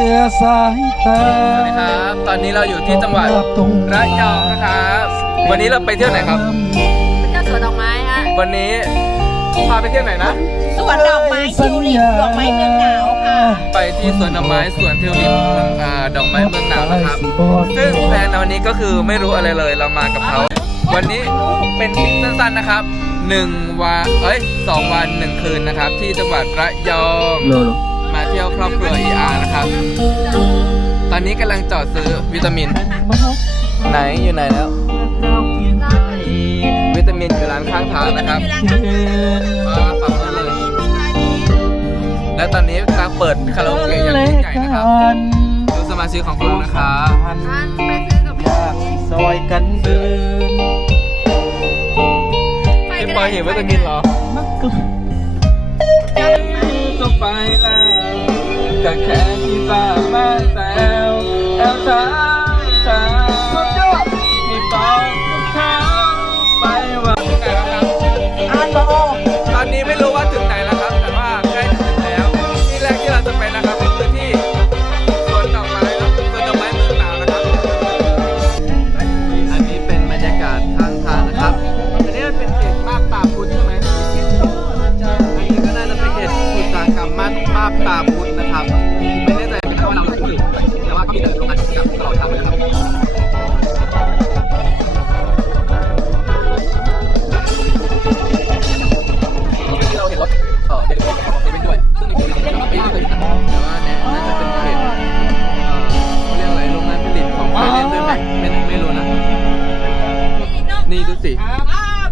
เสียสายตาสวัสดีครับ ตอนนี้เราอยู่ที่จังหวัดระยองนะครับ วันนี้เราไปเที่ยวไหนครับเที่ยวสวนดอกไม้ฮะ วันนี้พาไปเที่ยวไหนนะ สวนดอกไม้ทิวลิปดอกไม้เมืองหนาวค่ะ ไปที่สวนดอกไม้สวนทิวลิปเมืองอ่าดอกไม้เมืองหนาวนะครับ ซึ่งแพลนวันนี้ก็คือไม่รู้อะไรเลยเรามากับเขา วันนี้เป็นทริปสั้นๆนะครับหนึ่งวัน เอ้ยสองวันหนึ่งคืนนะครับ ที่จังหวัดระยอง มาเที่ยวครอบครัว ER นะครับ ตอนนี้กำลังจอดซื้อวิตามิน ไหนอยู่ไหนแล้ว วิตามินอยู่ร้านข้างทางนะครับมาฝั่งนั้นเลย และตอนนี้กำลังเปิดคาราโอเกะอย่างยิ่งใหญ่นะครับดูสมาชิกของเรานะครับท่านไปซื้อกับอยากซอยกันเดินพี่ปอยเห็นวิตามินเหรอมักกะก็ไปแล้ว ก็แค่ที่บ้าม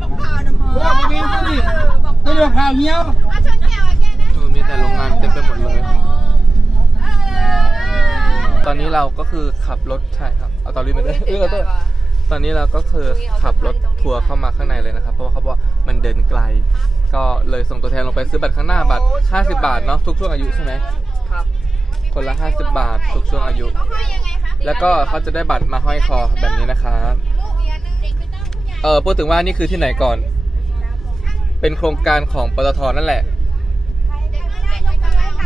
พวกนี้ก็ดิไม่ได้ข่าวเงี้ยวเออมีแต่โรงงานเต็มไปหมดเลยตอนนี้เราก็คือขับรถใช่ครับเอาตอรี่มาด้วยเออขอโทษตอนนี้เราก็คือขับรถทัวร์เข้ามาข้างในเลยนะครับ เพราะว่าเขาบอกว่ามันเดินไกล ก็เลยส่งตัวแทนลงไปซื้อบัตรข้างหน้าบัตร 50 บาทเนาะทุกช่วงอายุใช่ไหมครับ คนละ 50 บาท ทุกช่วงอายุ แล้วก็เขาจะได้บัตรมาห้อยคอแบบนี้นะครับ เออพูดถึงว่านี่คือที่ไหนก่อน เป็นโครงการของปตทนั่นแหละ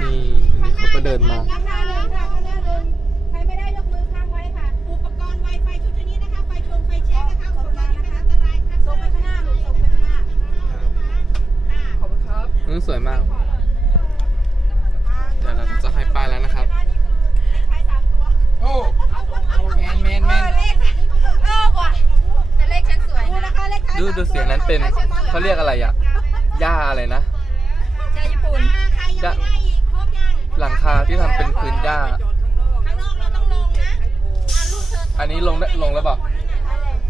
นี่อันนี้เขาก็เดินมาข้างหน้าเลยค่ะข้างหน้าเลยใครไม่ได้ยกมือข้างไว้ค่ะอุปกรณ์ Wi-Fi ชุดชนิดนะคะไฟชงไฟแช็กนะคะอุปกรณ์นี้เป็นอันตรายค่ะส่งไปข้างหน้าลูกส่งไปข้างหน้าค่ะขอบคุณครับอืมสวยมาก เดี๋ยวเราจะให้ป้ายแล้วนะครับใช้สามตัวโอ้แมนแม ดูดูเสียงนั้นเป็นเขาเรียกอะไรอะหญ้าอะไรนะใจญี่ปุ่นใครยังไม่ได้อีกครบยังหลังคาที่ทำเป็นพื้นหญ้า ข้างนอกเราต้องลงนะอะลูกเธออันนี้ลงได้ลงแล้วเปล่า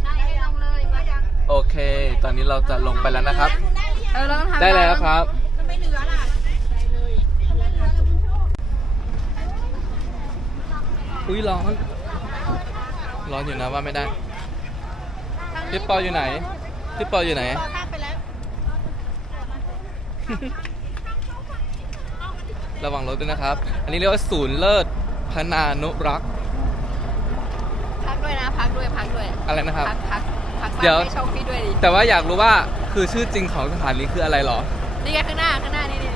ใช่ลงเลยมายังโอเค ตอนนี้เราจะลงไปแล้วนะครับเออเราต้องทำได้แล้วครับ ทำไมเหลือล่ะได้เลยทำไมเหลือล่ะคุณโชคอุ้ยร้อน ร้อนอยู่นะว่าไม่ได้พี่ปออยู่ไหน พี่ปออยู่ไหนข้ามไปแล้ว ระวังรถด้วยนะครับ อันนี้เรียกว่าศูนย์เลิศพนานุรักษ์พักด้วยนะ พักด้วย พักด้วย อะไรนะครับ พักพักพักเดี๋ยว ให้โชคพี่ด้วยดิแต่ว่าอยากรู้ว่าคือชื่อจริงของสถานีคืออะไรหรอ นี่ไงข้างหน้า ข้างหน้านี่นี่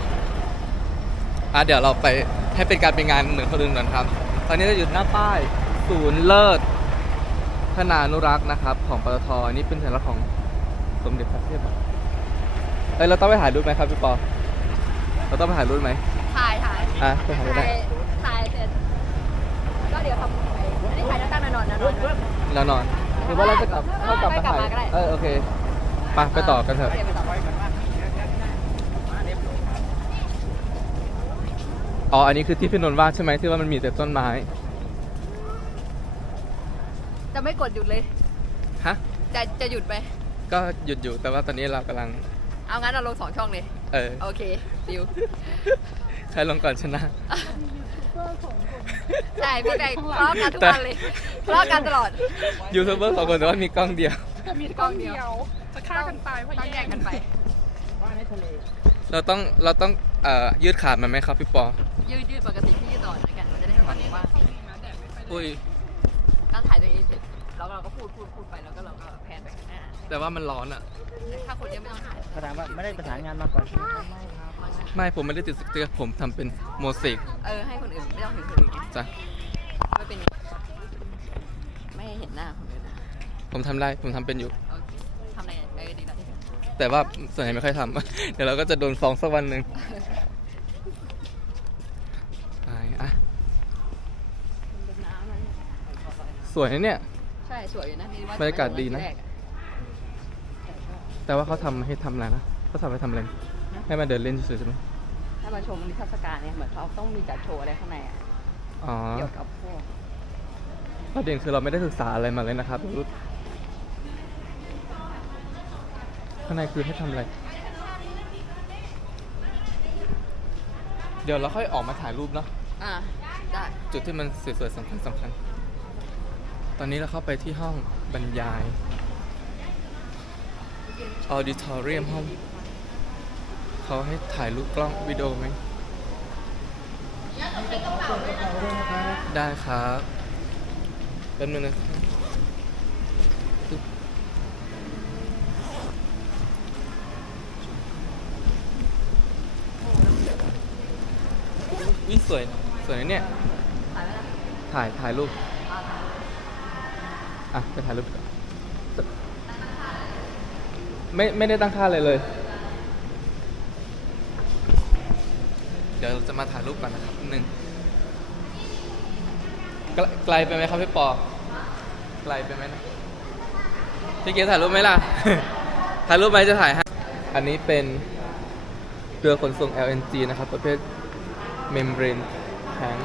อะเดี๋ยวเราไปให้เป็นการเป็นงานเหมือนคนอื่นก่อนครับ ตอนนี้เราอยู่หน้าป้ายศูนย์เลิศพนานุรักษ์นะครับ ของปตทอันนี้เป็นสัญลักษณ์ของ สมเด็จพระเทพอะเอ้ยเราต้องไปถ่ายรูปไหมครับพี่ปอ เราต้องไปถ่ายรูปไหมถ่ายถ่ายอะไปถ่ายก็ถ่าได้ยถ่ายเสร็จ ก็เดี๋ยวทำไอ้อันนี้ถ่ายแล้วตั้งนอนๆนะนอนๆแล้วนอนหรือว่าเราจะกลับเข้ากลับมาถ่ายไม่กลับมาก็ได้ เออโอเคไปไปต่อกันเถอะเดี๋ยวไปต่ออ๋อ อันนี้คือที่พี่นนท์ว่าใช่ไหมที่ว่ามันมีแต่ต้นไม้ จะไม่กดหยุดเลย ฮะ จะจะหยุดไหม ก็หยุดอยู่แต่ว่าตอนนี้เรากำลัง เอางั้นเราลงสองช่องเลยเออโอเคดิวใครลงก่อนชนะ ใช่พี่แบงทะเลาะกันทุกวันเลยทะเลาะกันตลอดยูทูบเบอร์สองคนแต่ว่ามีกล้องเดียวมีกล้องเดียว จะฆ่ากันตายเพราะแย่งกันไป เราต้องเราต้องเอ่อยืดขาดมันไหมครับพี่ปอ ยืดยืดปกติพี่ยืดตลอดแล้วกันมันจะได้ไม่ว่า อุ้ย ก็ถ่ายตัวเองเสร็จ แล้วเราก็พูดพูดพูดไปแล้วก็เราก็แพนไปข้างหน้าแต่ว่ามันร้อนอะถ้าคนเยอะไม่ต้องถ่ายเขาถามว่าไม่ได้ประสานงานมาก่อนใช่ไหมมันไม่ผมไม่ได้ติดสติ๊กเกอร์ผมทำเป็นโมเสกเออให้คนอื่นไม่ต้องเห็นคนอื่นไงจ้ะไม่เป็นไม่ให้เห็นหน้าคนอื่นนะผมทำได้ผมทำเป็นอยู่ โอเคทำอะไรเออดีแล้วที่สุดแต่ว่าส่วนใหญ่ไม่ค่อยทำ เดี๋ยวเราก็จะโดนฟ้องสักวันหนึ่งไปอะมันเป็นน้ำนะเนี่ยสวยนะเนี่ยใช่สวยอยู่นะนี่ว่บรรยากาศดีนะ แรกอแต่ว่าเขาทำให้ทำอะไรนะเขาทำให้ทำอะไรให้มาเดินเล่นเฉยๆใช่ไหมถ้ามาชมนิทรรศการเนี่ยเหมือนเขาต้องมีจัดโชว์อะไรข้างในอะอ๋อเกี่ยวกับพวกประเด็นคือเราไม่ได้ศึกษาอะไรมาเลยนะครับรุดข้างในคือให้ทำอะไร เดี๋ยวเราค่อยออกมาถ่ายรูปเนาะอะได้ จุดที่มันสวยๆสำคัญสำคัญ ตอนนี้เราเข้าไปที่ห้องบรรยาย auditorium ห้อง เขาให้ถ่ายรูปกล้องวิดีโอไหม ได้ครับแป๊บนึงนะตึ๊บวิสวยสวยนะเนี่ย ถ่ายถ่ายรูป อะไปถ่ายรูปก่อนไม่ไม่ได้ตั้งค่าเลยเลย เดี๋ยวจะมาถ่ายรูปก่อนนะครับหนึ่งไกลไกลไปไหมครับพี่ปอ ไกลไปไหมนะพี่เกียร์ถ่ายรูปไหมล่ะ ถ่ายรูปไหมจะถ่ายให้อันนี้เป็นเรือขนส่ง LNG นะครับ ประเภท membrane tank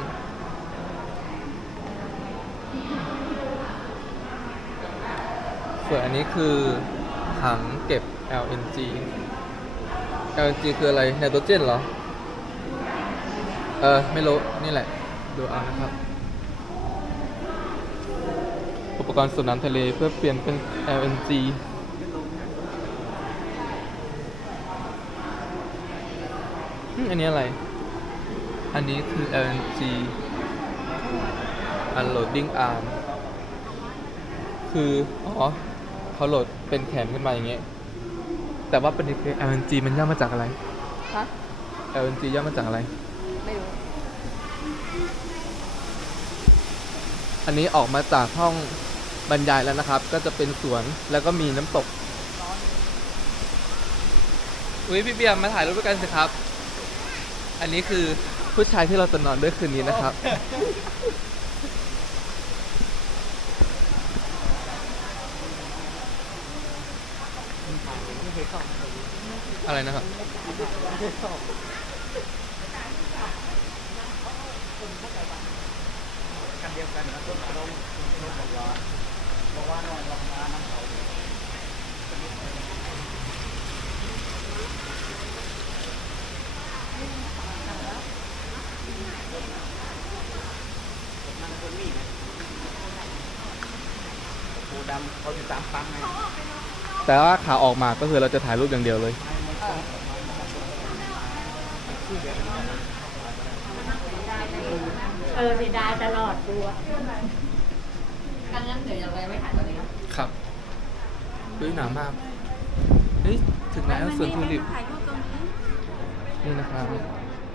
ส่วนอันนี้คือถังเก็บ LNG LNG คืออะไรไนโตรเจนเหรอ เออ ไม่รู้ นี่แหละ ดูเอานะครับ อุปกรณ์สูบน้ำทะเลเพื่อเปลี่ยนเป็น LNG อันนี้อะไร อันนี้คือ LNG unloading arm คือ อ๋อ เขาโหลดเป็นแขนขึ้นมาอย่างเงี้ย แต่ว่าประเด็นคือ LNG มันย่อมาจากอะไร ฮะ LNG ย่อมาจากอะไร ไม่รู้ อันนี้ออกมาจากห้องบรรยายแล้วนะครับ ก็จะเป็นสวนแล้วก็มีน้ำตก อุ้ยพี่เบียร์มาถ่ายรูปด้วยกันสิครับ อันนี้คือผู้ชายที่เราจะนอนด้วยคืนนี้นะครับ อะไรนะครับแต่ว่าขาออกมาก็คือเราจะถ่ายรูปอย่างเดียวเลย เออเสียดายตลอดตัว กันงั้นเดี๋ยวยังไงไม่ถ่ายตอนนี้นะครับด้วยหนามากเฮ้ยถึงแล้วสวนทิวลิปถ่ายรูปตรงนี้นี่นะครับ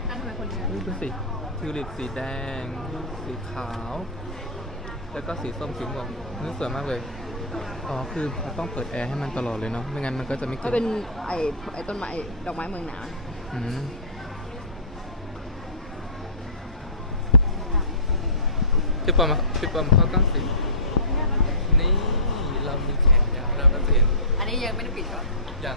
กันทำไมคนเดียวเฮ้ยดูสิทิวลิปสีแดง สีขาว แล้วก็สีส้มสีม่วงนี่สวยมากเลย อ๋อ คือเราต้องเปิดแอร์ให้มันตลอดเลยเนาะ ไม่งั้นมันก็จะไม่ก็เกินเป็นไอ้ไอ้ต้นไม้ดอกไม้เมืองหนาวอืมพี่ปอมมาพี่ปอมเข้ากล้องสินี่เรามีแขนยาวเราก็จะเห็น อันนี้ยังไม่ได้ปิดใช่ปะอย่าง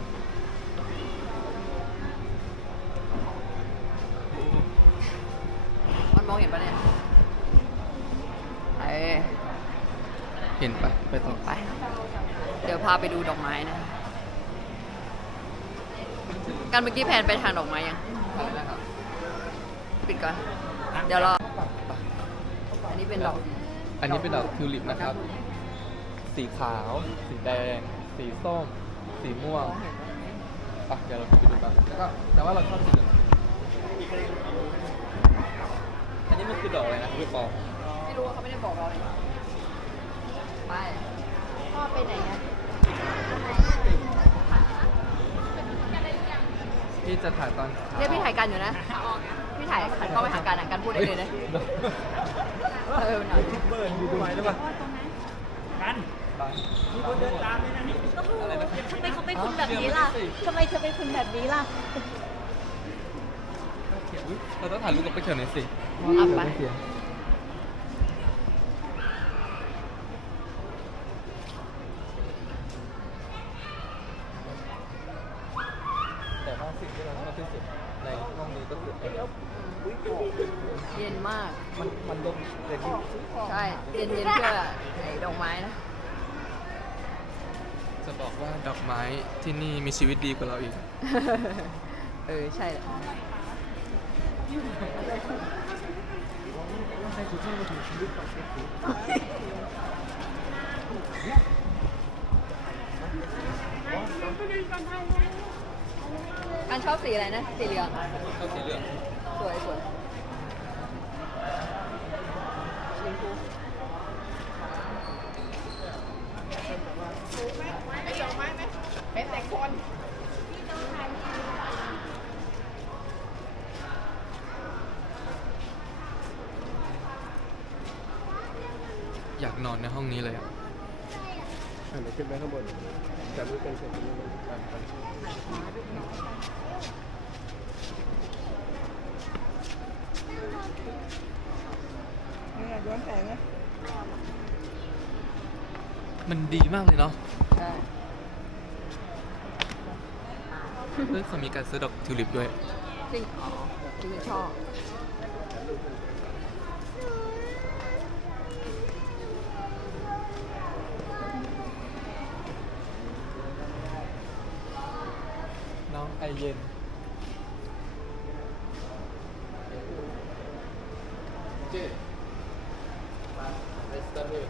าไปดูดอกไม้นะกันเมื่อกี้แผนไปทางดอกไม้ยังไปแล้วครับปิดก่อน เดี๋ยวรอ อันนี้เป็นดอก อันนี้เป็นดอกทิวลิปนะครับ สีขาว สีแดง สีส้ม สีม่วงอะเดี๋ยวเราไปดูกันแล้วก็แต่ว่าเราชอบสีเหลืองอันนี้มันคือดอกอะไรนะพี่ปอไม่รู้ว่าเขาไม่ได้บอกเราเลยไปพ่อไปไหนอะ พี่จะถ่ายตอนเนี่ยพี่ถ่ายกันอยู่นะ พี่ถ่ายหันกล้องไปหากันอะกันพูดได้เลยนะเออหน่อยเบิร์นอยู่ด้วยหรือเปล่าทำไมเขาเป็นคนแบบนี้ล่ะทำไมเธอเป็นคนแบบนี้ล่ะเราต้องถ่ายรูปกับไปเขียวหน่อยสิอะไป เขียวแต่ว่าสิ่งที่เราชอบที่สุดใน ห้องนี้ก็คือไอ้เย็นมาก มันมันลมเย็นที่ใช่ เย็นเย็นเพื่อไอ้ดอกไม้นะ จะบอกว่าดอกไม้ที่นี่มีชีวิตดีกว่าเราอีก เออ ใช่แหละ การชอบสีอะไรนะ สีเหลืองชอบสีเหลืองสวยสวยชมพูอยากนอนในห้องนี้เลยอะเดี๋ยวขึ้นไปข้างบน แต่ไม่เป็นเสร็จนี้มันดีมากเลยเนาะใช่เฮ้ยเขามีการซื้อดอกทิวลิปด้วยจริงอ๋อจริงชอบ น้องไอเย็น เจ๊มาไปสตาร์ทเลย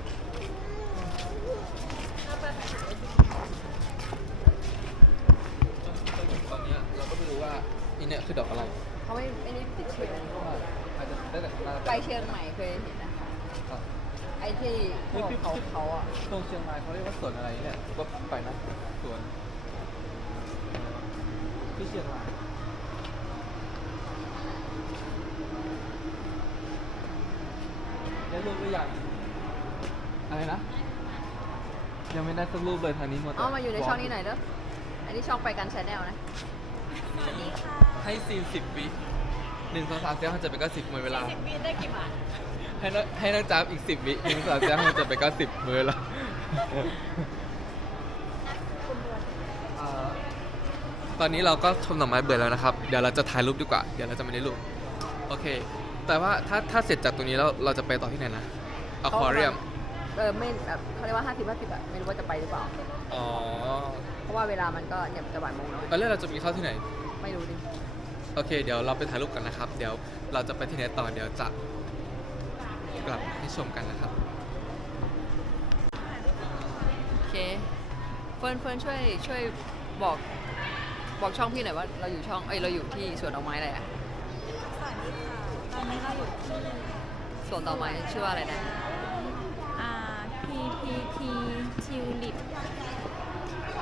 ตอนเนี้ยเราก็ไม่รู้ว่า อีเนี่ยคือดอกอะไรเขาไม่ไม่ได้ติดชื่ออันนี้อาจจะได้แต่ข้างหน้าไปเชียงใหม่เคยเห็นนะคะครับไอ้ที่พวกเขาเขาอะตรงเชียงรายเขาเรียกว่าสวนอะไรเนี่ยก็ไปนะสวนที่เชียงรายได้รูปหรือยังอะไรนะ ยังไม่ได้สักรูปเลยทางนี้หมดแต่เอามาอยู่ในช่องนี้หน่อยเด้ออันนี้ช่องไปกันชาแนลนะ ให้ซีนสิบวิหนึ่งสองสามสี่ห้าเจ็ดแปดเก้าสิบหมดเวลาสิบปีได้กี่บาทให้น้องให้น้องจ๊าบอีกสิบวิหนึ่งสองสามสี่ห้าเจ็ดแปดเก้าสิบหมดเวลาอ่าตอนนี้เราก็ชมดอกไม้เบื่อแล้วนะครับ เดี๋ยวเราจะถ่ายรูปดีกว่า เดี๋ยวเราจะไม่ได้รูป โอเค แต่ว่าถ้าถ้าเสร็จจากตรงนี้แล้วเราจะไปต่อที่ไหนนะอควาเรียม เออไม่แบบเขาเรียกว่าห้าสิบห้าสิบอะไม่รู้ว่าจะไปหรือเปล่า อ๋อเพราะว่าเวลามันก็เนี่ยจะบ่ายโมงแล้วตอนแรกเราจะมีเข้าที่ไหน ไม่รู้ดิโอเค เดี๋ยวเราไปถ่ายรูปกันนะครับ เดี๋ยวเราจะไปที่ไหนต่อเดี๋ยวจะกลับให้ชมกันนะครับ โอเคเฟิร์นเฟิร์นช่วยช่วยบอกบอกช่องพี่หน่อยว่าเราอยู่ช่องเอ้ยเราอยู่ที่สวนดอกไม้อะไรอะสวัสดีค่ะ ตอนนี้เราอยู่ที่สวนดอกไม้ชื่อว่าอะไรนะอ่า PPT Tulip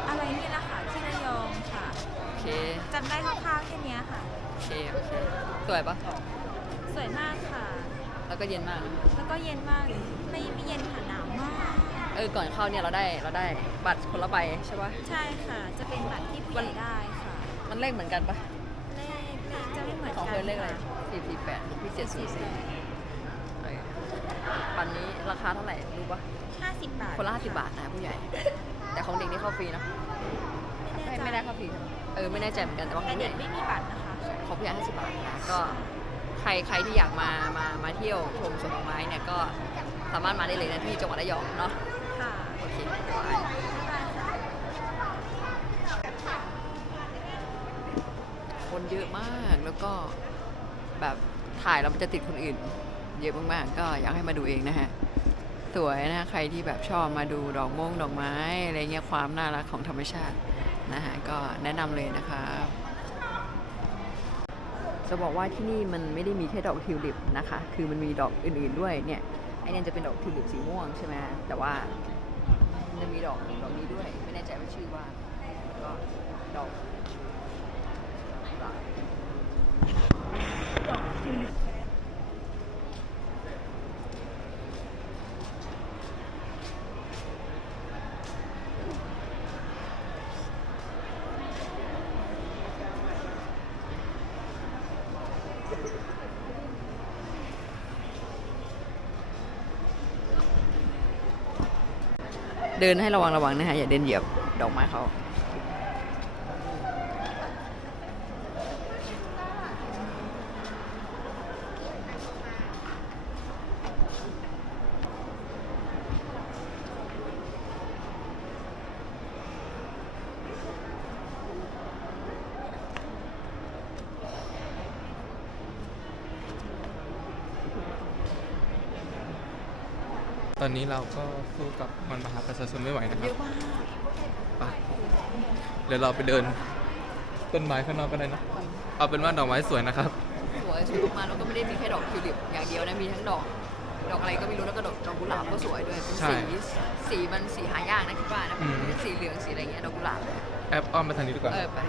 อะไรนี่แหละค่ะที่ระยองค่ะ โอเค จำได้คร่าวๆแค่เนี้ยค่ะ โอเคโอเคสวยปะสวยมากค่ะ แล้วก็เย็นมากแล้วก็เย็นมาก ไม่ไม่เย็นค่ะหนาวมาก เออก่อนเข้าเนี่ยเราได้เราได้บัตรคนละใบใช่ปะ ใช่ค่ะ จะเป็นบัตรที่ผู้ใหญ่ได้ค่ะ มันเลขเหมือนกันปะเลขเลขจะไม่เหมือนของกัเฟิร์นเลขอะไรค่ะสี่สี่แปดพี่เจ็ดสี่สี่ปันนี้ราคาเท่าไหร่รู้ปะห้าสิบบาทคนละห้าสิบบาทนะผู้ใหญ่ แต่ของเด็กนี่เข้าฟรีเนอะ ไม่ไม่ได้เข้าฟรีใช่ไหมเออไม่แน่ใจเหมือนกันแต่ว่าขแต่องผู้เด็ใหกญ่ไม่มีบัตรนะคะของผู้ใหญ่ห้าสิบบาทนะก็ใครใครที่อยากมามามาเที่ยวชมสวนดอกไม้เนี่ยก็สามารถมาได้เลยนะที่จังหวัดระยองเนาะค่ะโอเคบายบ๊ายบายค่ะคนเยอะมากแล้วก็แบบถ่ายแล้วมันจะติดคนอื่น เยอะมากๆ ก็อยากให้มาดูเองนะฮะ สวยนะใครที่แบบชอบมาดูดอกมงดอกไม้อะไรเงี้ยความน่ารักของธรรมชาติ นะคะก็แนะนำเลยนะคะจะบอกว่าที่นี่มันไม่ได้มีแค่ดอกทิวลิปนะคะ คือมันมีดอกอื่นๆด้วยเนี่ย ไอเนี่ยจะเป็นดอกทิวลิปสีม่วงใช่ไหมแต่ว่าจะมีดอกดอกนี้ด้วย ไม่แน่ใจว่าชื่อว่าก็ดอกดอกทิวลิป เดินให้ระวังระวังนะฮะอย่าเดินเหยียบดอกไม้เขาตอนนี้เราก็สู้กับ มันมหาประชาชนไม่ไหวนะคเยรับอะมากไปเดี๋ยวเราไปเดิน ต้นไม้ข้างนอกก็ได้นะ เอาเป็นว่าดอกไม้สวยนะครับ สวยสวยมากๆแล้วก็ไม่ได้มีแค่ดอกทิวลิปอย่างเดียวนะมีทั้งดอก ดอกอะไรก็ไม่รู้แล้วก็ดอกดอกกุหลาบก็สวยด้วยเป็นใช่สีสีมันสีหายากนะคิดว่านะอืมเป็นสีเหลืองสีอะไรเงี้ยดอกกุหลาบแอปอ้อมไปทางนี้ดีกว่า เออไป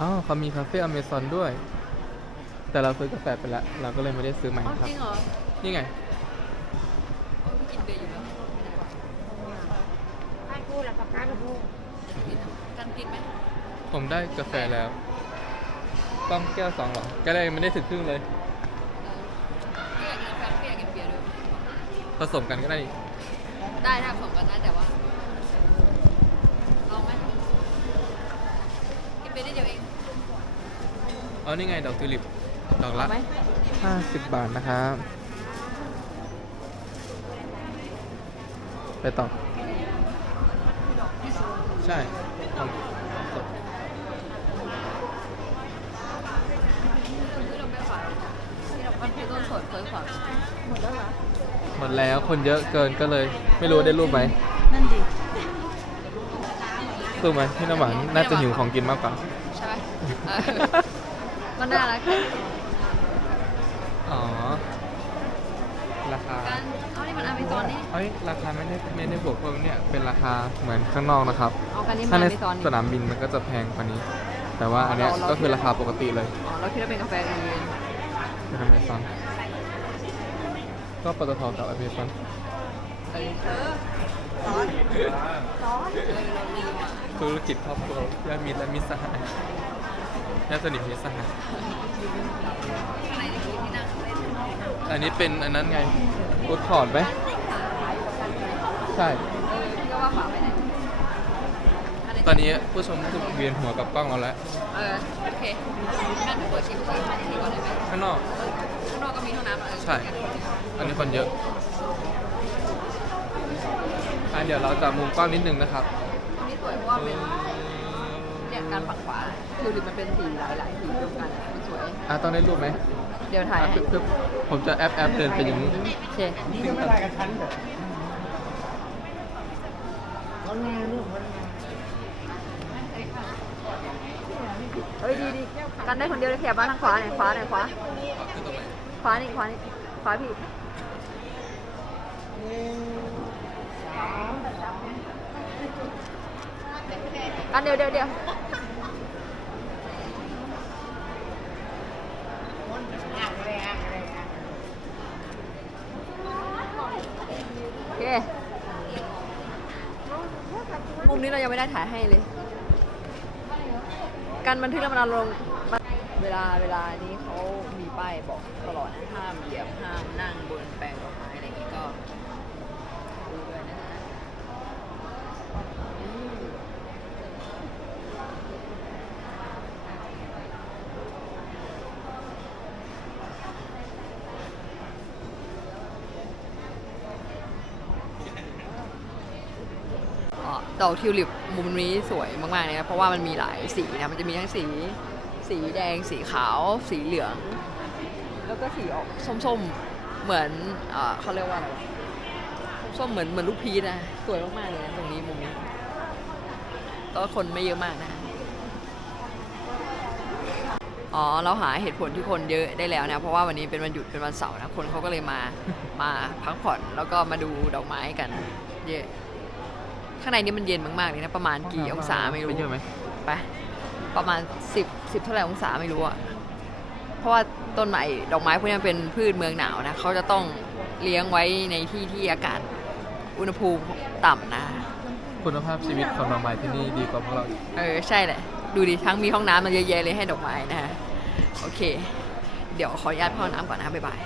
อ๋อเขามีคาเฟ่อเมซอนด้วย แต่เราซื้อกาแฟไปแล้ว เราก็เลยไม่ได้ซื้อใหม่อ๋อครับจริงเหรอนี่ไงอ๋อกินเบียร์อยู่แล้วให้พูดแล้วกับการพูดกันกินไหมผมได้กาแฟแล้ว ต้องแก้วสองเหรอแก้วแรกยังไม่ได้ถึงครึ่งเลย เออพี่อยากกินกาแฟพี่อยากกินเบียร์ด้วยผสมกันก็ได้นี่ได้ถ้าผมกันได้แต่ว่าลองไหมกินเบียร์ได้เดียวเอง อ๋อนี่ไงดอกทิวลิปดอกละเอาไหม50บาทนะครับ ไปต่อ ใช่ของที่เราไม่ฝากที่เรามันคือต้นสดเคยฝากหมดแล้วเหรอหมดแล้วคนเยอะเกินก็เลย ไม่รู้ได้รูปไหมนั่นดิสู้ไหมพี่น้ำหวานน่าจะหิวของกินมากกว่า ใช่ไหมเออมั นน่ารักอ๋อ ราคากันเอานี่มันอเมซอนนี่เอ้ยราคาไม่ได้ไม่ได้บวกเพิ่มเนี่ยเป็นราคาเหมือนข้างนอกนะครับ เอากันนี่มัถ้านในอเมซอนนี่ สนามบินมันก็จะแพงกว่านี้ แต่ว่าอันเนี้ยเราเรา ก็คือราคาปกติเลยอ๋อเราคิดว่าเป็นกาแฟเองเป็นอเมซอนก็ปตทกับอเมซอนเออเออร้อนร้อนเออเราลืมอะธุรกิจครอบครัวญาติมิตรและมิตรสหาย ญาติสนิทมิตรสหายข้างในนี่คือที่นั่งเล่นอันนี้เป็นอันนั้นไงกูดถอดไหมใช่เออพี่ก็ว่าฝาไปไหนอันนี้ตอนนี้ผู้ชมรู้สึกเวียนหัวกับกล้องเราแล้ว เออโอเคงั้นเปิดชิมชิมที่ก่อนเลยไหมข้างนอก ข้างนอกก็มีห้องน้ำอะเออใช่ อันนี้คนเยอะอะเดี๋ยวเราจะมุมกล้องนิดนึงนะครับ อันนี้สวยเพราะว่าเป็นเนี่ย การฝั่งขวาทิวลิปมันเป็นสีหลายๆสีรวมกันมันสวย อะต้องได้รูปไหมเดี๋ยวถ่ายอะให้ปึ๊บปึ๊บผมจะแอปแอปเดินไปอย่างนี้โอเคนี่ก็ไม่ได้กับฉันเหรอเขาแน่ลูกเขาแน่เอ้ยดีดีกันได้คนเดียวเลยแคบมาทางขวาหน่อยขวาหน่อยขวาคือตรงไหนขวานี่ขวานี่ขวาพี่ กันเดี๋ยวเดี๋ยวเดี๋ยวโอเคมุมนี้เรายังไม่ได้ถ่ายให้เลย การบันทึกแล้วมันลงเวลาเวลานี้เขามีป้ายบอกตลอดนะห้ามเหยียบห้ามนั่งบนแปลงดอกไม้อะไรอย่างงี้ก็ดูด้วยนะฮะอืมอ๋อ ดอกทิวลิปมุมนี้สวยมากๆเลยนะเพราะว่ามันมีหลายสีนะมันจะมีทั้งสี สีแดง สีขาว สีเหลือง แล้วก็สีออกส้มๆเหมือนเขาเรียกว่าอะไรส้มๆเหมือนเหมือนลูกพีชนะสวยมากๆเลยนะตรงนี้มุมนี้ก็คนไม่เยอะมากนะอ๋อเราหาเหตุผลที่คนเยอะได้แล้วนะเพราะว่าวันนี้เป็นวันหยุดเป็นวันเสาร์นะคนเขาก็เลยมามาพักผ่อนแล้วก็มาดูดอกไม้กันเยอะ ข้างในนี้มันเย็นมากๆเลยนะประมาณกี่องศาไม่รู้เยอะไหมไปประมาณ10 10เท่าไหร่องศาไม่รู้อะเพราะว่าต้นไม้ดอกไม้พวกนี้มันเป็นพืชเมืองหนาวนะเขาจะต้องเลี้ยงไว้ในที่ที่อากาศอุณหภูมิต่ำนะคุณภาพชีวิตของดอกไม้ที่นี่ดีกว่าพวกเราอีกเออใช่แหละ ดูดิทั้งมีห้องน้ำมันเยอะแยะเลยให้ดอกไม้นะฮะโอเค เดี๋ยวขออนุญาตเข้าห้องน้ำก่อนนะบ๊ายบาย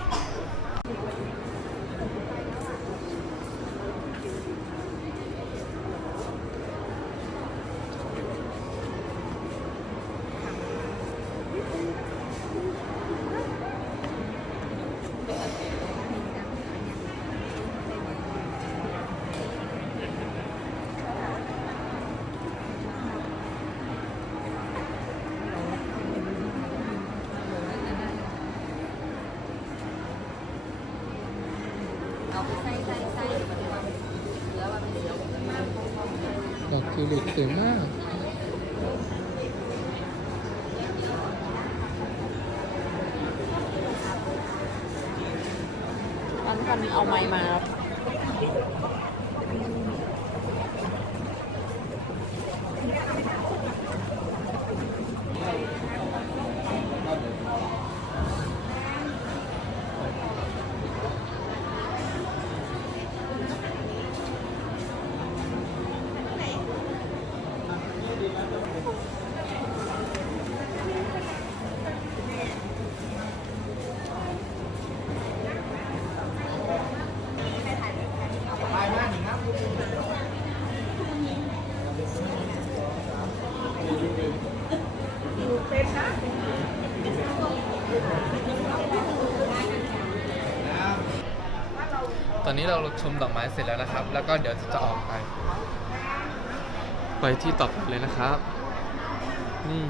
ดอกทิวลิปสวยมาก อันกัน เอาไม้มา ต อนนี้เราชมดอกไม้เสร็จแล้วนะครับ แล้วก็เดี๋ยวจะออกไป ไปที่ต่อไปเลยนะครับ นี่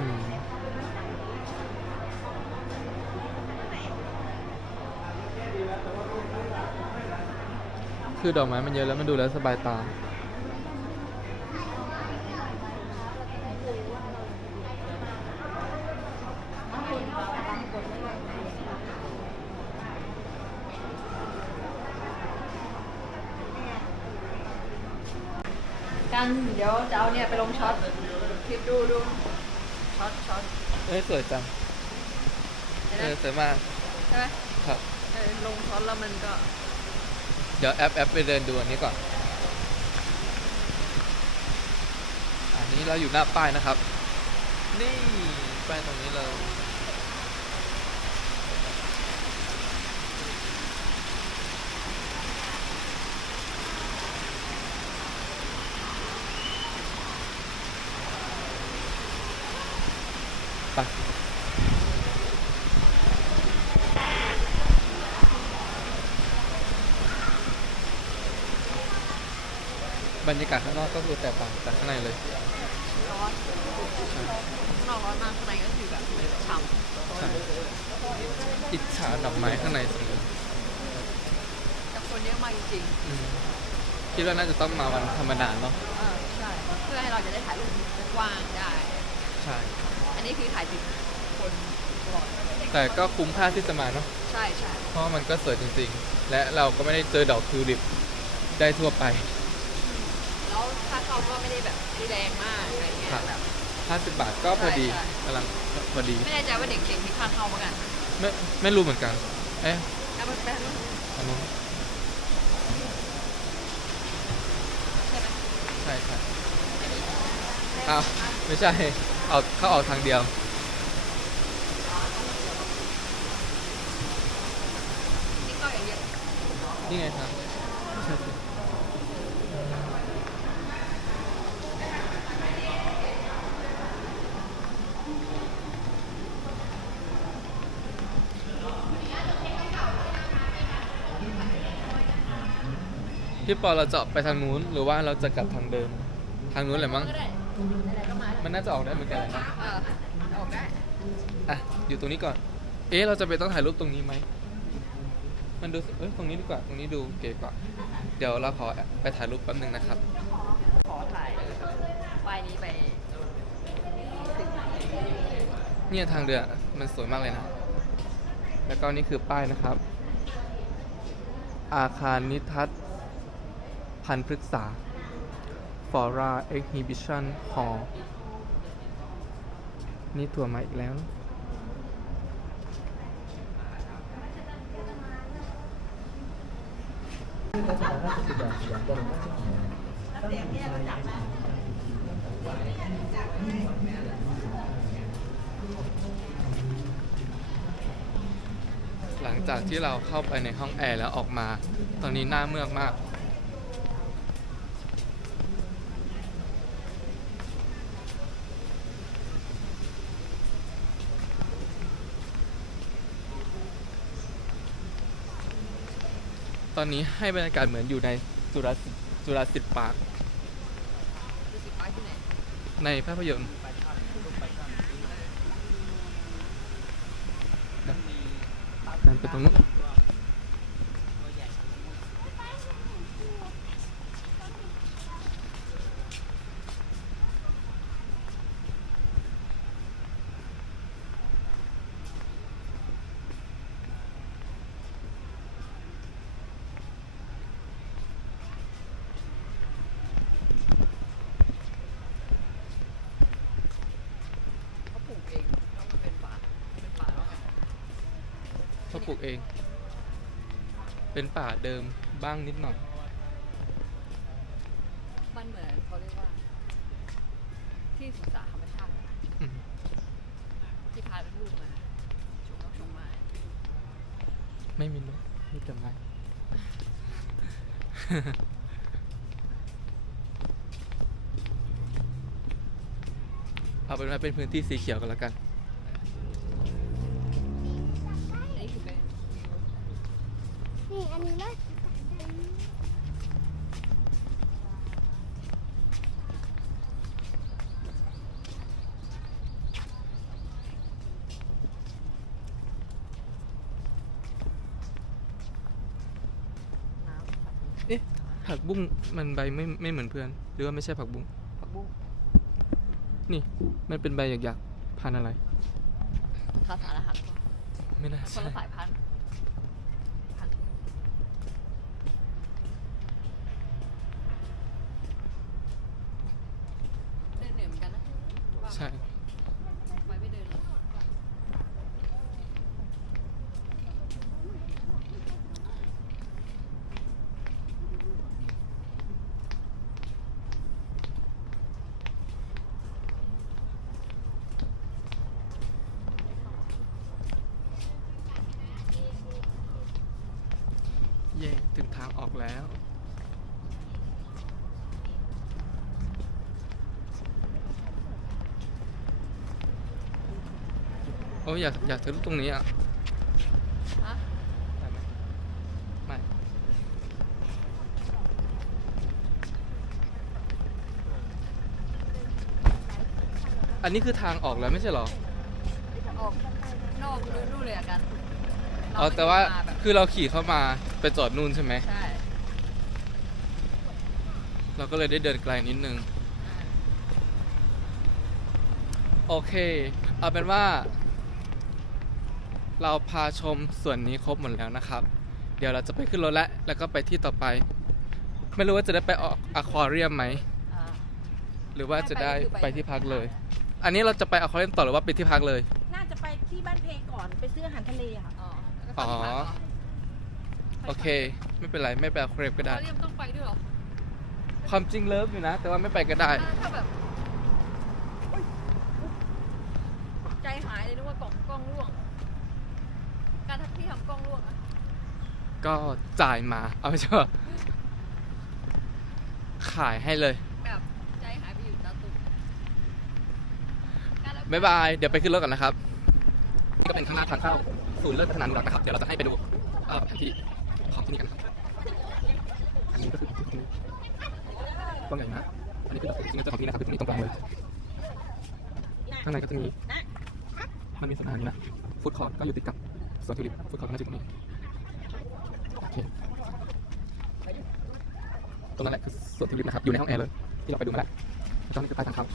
คือดอกไม้มันเยอะแล้วมันดูแล้วสบายตา เดี๋ยวจะเอาเนี่ยไปลงช็อตคลิปดูดูช็อตช็อตเอ้ยสวยจังเออสวยมากใช่ไหมครับ เออลงช็อตแล้วมันก็เดี๋ยวแอปแอปไปเดินดูอันนี้ก่อน อันนี้เราอยู่หน้าป้ายนะครับ นี่ป้ายตรงนี้เลย รรยากาศข้างนอกก็คือแตกต่างจากข้างในเลย ร้อนข้างนอกร้อนมากข้างในก็คือแบบฉ่ำใช่อิจฉาดอกไม้ข้างในสุดเลยแต่คนเยอะมากจริงอืมคิดว่าน่าจะต้องมาวันธรรมดาเนาะ ๆเออใช่ เพื่อให้เราจะได้ถ่ายรูปกว้างๆได้ ใช่ อันนี้คือถ่ายติดคนตลอดแต่ก็คุ้มค่าที่จะมาเนาะ ใช่ใช่เพราะมันก็สวยจริงๆ และเราก็ไม่ได้เจอดอกทิวลิปได้ทั่วไปแล้วค่า เข้าก็ไม่ได้แบบไม่แรงมากอะไรเงี้ยครับ แบบ50บาทก็พอดีใช่ กำลังพอดีไม่แน่ใจว่าเด็กๆมีค่าเข้าเหมือนกันไม่ไม่รู้เหมือนกัน เอ๊ะแล้วมันเป็นอันนู้นใช่ไหมใช่ใช่อ้าวไม่ใช่เอาเข้าออกทางเดียว นี่ก็อย่างเงี้ยนี่ไงครับ พี่ปอเราจะไปทางนู้นหรือว่าเราจะกลับทางเดิม ทางนู้นแหละมั้ง ก็ได้ไหนๆก็มามันน่าจะออกได้เหมือนกันแหละนะเออออกได้อะอยู่ตรงนี้ก่อน เอ๊ะเราจะไปต้องถ่ายรูปตรงนี้ไหม มันดูเอ้ยตรงนี้ดีกว่าตรงนี้ดูเก๋กว่า เดี๋ยวเราขอไปถ่ายรูปแป๊บนึงนะครับ ขอถ่ายป้ายนี้ไปเนี่ยทางเดินมันสวยมากเลยนะ แล้วก็นี่คือป้ายนะครับ อาคารนิทัศน์ พันพฤกษา Fora Exhibition Hall นี่ตัวมาอีกแล้ว หลังจากที่เราเข้าไปในห้องแอร์แล้วออกมา ตอนนี้หน้าเมือกมาก อนนี้ให้บรรยากาศเหมือนอยู่ในจุฬาสิจุฬาสิทธิ์ปาร์คดูสิป้ายที่ไหนในภาพยนตร์นั่นเป็นตรงนู้น เขาปลูกเองแล้วมันเป็นป่าเป็นป่าแล้วไง เขา ปลูกเอง เป็นป่าเดิมบ้างนิดหน่อย มันเหมือนเขาเรียกว่า ที่ศึกษาธรรมชาติอะอืม ที่พาลูกๆมาชมนกชมไม้ไม่มีนกมีแต่ไม้ เอาเป็นว่าเป็นพื้นที่สีเขียวกันแล้วกันนี่ ผักบุ้งมันใบไม่ไม่เหมือนเพื่อน หรือว่าไม่ใช่ผักบุ้งผักบุ้งนี่มันเป็นใบหยักๆพันธุ์อะไรทาสารอาหารไม่น่าคนใช่ละสายพันธุ์พันธุ์เดินเหนื่อยเหมือนกันนะว่า ใช่ ไปไม่เดินหรอก เย่ถึงทางออกแล้ว โอ้ยอยากอยากถ่ายรูปตรงนี้อะฮะได้ไหมไม่อันนี้คือทางออกแล้วไม่ใช่เหรอ ออกนอกดูนู่นเลยอะกันอ๋อแต่ว่าเรไม่ได้มแบบคือเราขี่เข้ามาไปจอดนู่นใช่ไหมใช่เราก็เลยได้เดินไกลนิดนึง โอเค เอาเป็นว่า เราพาชมส่วนนี้ครบหมดแล้วนะครับ เดี๋ยวเราจะไปขึ้นรถแล้วแล้วก็ไปที่ต่อไป ไม่รู้ว่าจะได้ไปออกอควาเรียมไหมอ่าหรือว่าจะได้ไปไปคือไปที่พักเลย อันนี้เราจะไปอควาเรียมต่อหรือว่าไปที่พักเลย น่าจะไปที่บ้านเพก่อนไปซื้ออาหารทะเลค่ะอ๋อแล้วก็อ๋อไปที่พักเหรอโอเค ไม่เป็นไร ไม่ไปอควาเรียมก็ได้เขาเรียมต้องไปด้วยเหรอ ความจริงเลิฟอยู่นะ แต่ว่าไม่ไปก็ได้ถ้าถ้าแบบอุ๊ยใจหายเลยนึกว่ากล่องกล้องร่วง การทักที่ทำกล้องร่วงอะก็จ่ายมา เอาไม่ใช่ว่าขายให้เลย แบบใจหายไปอยู่ตาตุ่มการรับบ๊ายบาย เดี๋ยวไปขึ้นรถก่อนนะครับนี่ก็เป็นข้างหน้าทางเข้าศูนย์เลิศพัฒนานุรักษ์นะครับ เดี๋ยวเราจะให้ไปดูเอ่อแผนที่ของที่นี่กันนะครับอันนี้ก็คือที่นี่กว้างใหญ่มากอันนี้คือแบบที่นี่เจ้าของที่นะครับคือตรงนี้ตรงกลางเลยข้างในก็จะมีมันมีสถานที่นะ ฟู้ดคอร์ทก็อยู่ติดกับ สวนทิวลิปฟู้ดคอร์ทก็น่าจะตรงนี้โอเคตรงนั้นแหละคือสวนทิวลิปนะครับ อยู่ในห้องแอร์เลย ที่เราไปดูมาแล้วตอนนี้คือใต้ทางเข้า